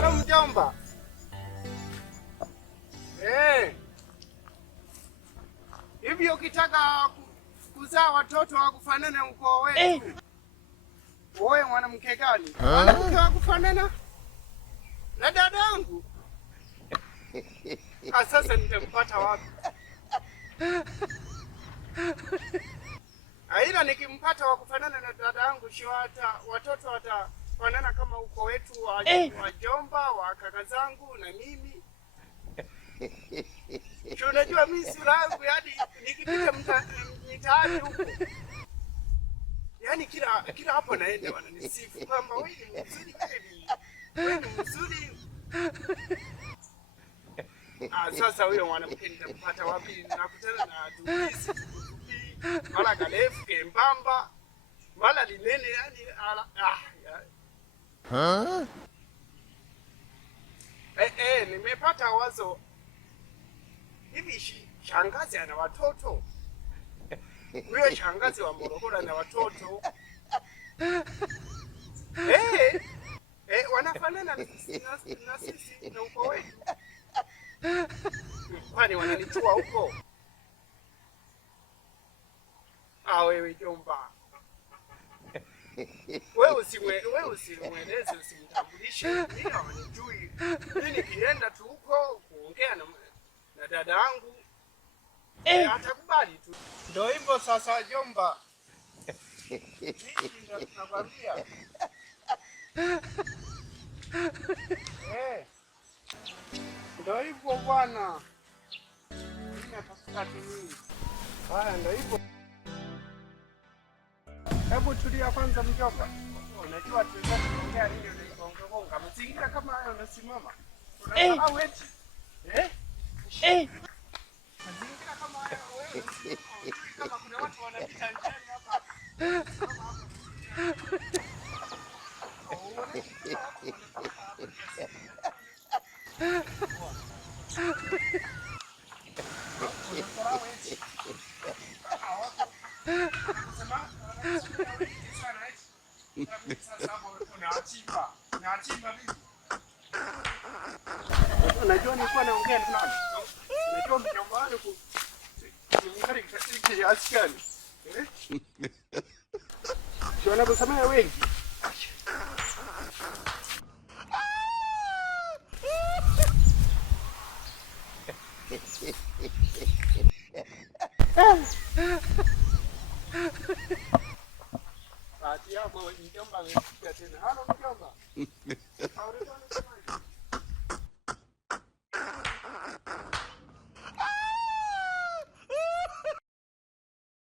Halo mjomba. Hivi ukitaka kuzaa watoto wa kufanana ukoo wetu, wewe mwanamke gani? Mwanamke wa kufanana na dadangu. Sasa nitampata wapi? Ila nikimpata wa kufanana na dadangu, watoto watafanana kama ukoo wetu wa wajomba wa kaka zangu na mimi. Unajua mimi sura yangu, yani nikipita mitaani huko, yani kila hapo naenda wananisifu kwamba wewe ni mzuri kweli, wewe ni mzuri. Sasa huyo mwanamke nitampata wapi? Nakutana na tupisi mara karefu kembamba mara linene, yani nimepata wazo. Hivi shangazi ana watoto? Huyo shangazi wa Morogoro ana watoto? Wanafanana na sisi na ukoo wetu. Kwani wananitua huko? Wewe jomba, wewe usimweleze, usimtambulishe, mimi hawanijui. Mimi nikienda tu huko kuongea na dada yangu atakubali tu. Ndio hivyo sasa jomba. Mimi ndio tunakwambia. Ndio hivyo bwana. Mimi natafuta nini? Haya ndio hivyo. Hebu tulia kwanza mjomba. Unajua tunaongea nini unagonga mazingira kama hayo unasimama. Unasahau eti. Mazingira kama hayo wewe. Kama kuna watu wanapita njiani hapa. Unajua nilikuwa naongea na nani? Unajua mjomba wangu ningali katika askari. Sio wanaposema wengi. Ati hapo mjomba amekuja tena. Halo mjomba.